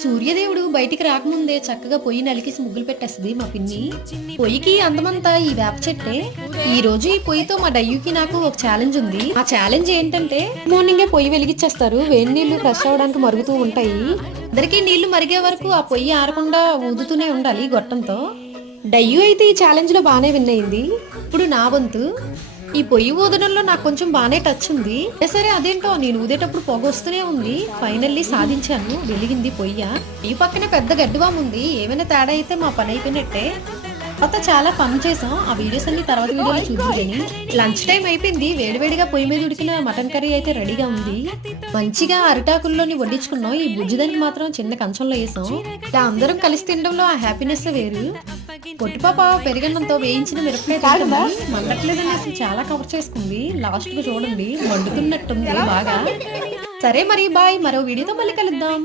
సూర్యదేవుడు బయటికి రాకముందే చక్కగా పొయ్యి నలికేసి ముగ్గులు పెట్టేస్తుంది మా పిన్ని. పొయ్యికి అందమంతా ఈ వేప చెట్టే. ఈ రోజు ఈ పొయ్యితో మా డయ్యూకి నాకు ఒక ఛాలెంజ్ ఉంది. ఆ ఛాలెంజ్ ఏంటంటే మార్నింగే పొయ్యి వెలిగించేస్తారు. వేడి నీళ్లు ఫ్రెష్ అవ్వడానికి మరుగుతూ ఉంటాయి. అందరికీ నీళ్లు మరిగే వరకు ఆ పొయ్యి ఆరకుండా ఊదుతూనే ఉండాలి గొట్టంతో. డయ్యూ అయితే ఈ ఛాలెంజ్ లో బాగానే విన్ అయింది. ఇప్పుడు నా వంతు. ఈ పొయ్యి ఊదడంలో నాకు కొంచెం బాగానే టచ్ ఉంది. సరే అదేంటో నేను ఊదేటప్పుడు పొగ వస్తూనే ఉంది. ఫైనల్లీ సాధించాను, వెలిగింది పొయ్య. ఈ పక్కన పెద్ద గడ్డివాము ఉంది. ఏమైనా తేడా అయితే మా పని అయిపోయినట్టే. తర్వాత చాలా ఫన్ చేసాం. ఆ వీడియోస్ అన్ని తర్వాత వీడియోలో చూద్దామని. లంచ్ టైం అయిపోయింది. వేడివేడిగా పొయ్యి మీద ఉడికిన మటన్ కర్రీ అయితే రెడీగా ఉంది. మంచిగా అరిటాకుల్లోని వడ్డించుకున్నాం. ఈ బుజ్జిదానికి మాత్రం చిన్న కంచంలో వేసాం. ఇలా అందరం కలిసి తినడంలో ఆ హ్యాపీనెస్ వేరు. పొట్టిపాప పెరిగన్నంతో వేయించిన మిరపకాయ కాకుండా మండట్లేదని అసలు చాలా కవర్ చేసుకుంది. లాస్ట్ కు చూడండి మండుతున్నట్టుంది బాగా. సరే మరి బాయ్, మరో వీడియోతో మళ్ళీ కలుద్దాం.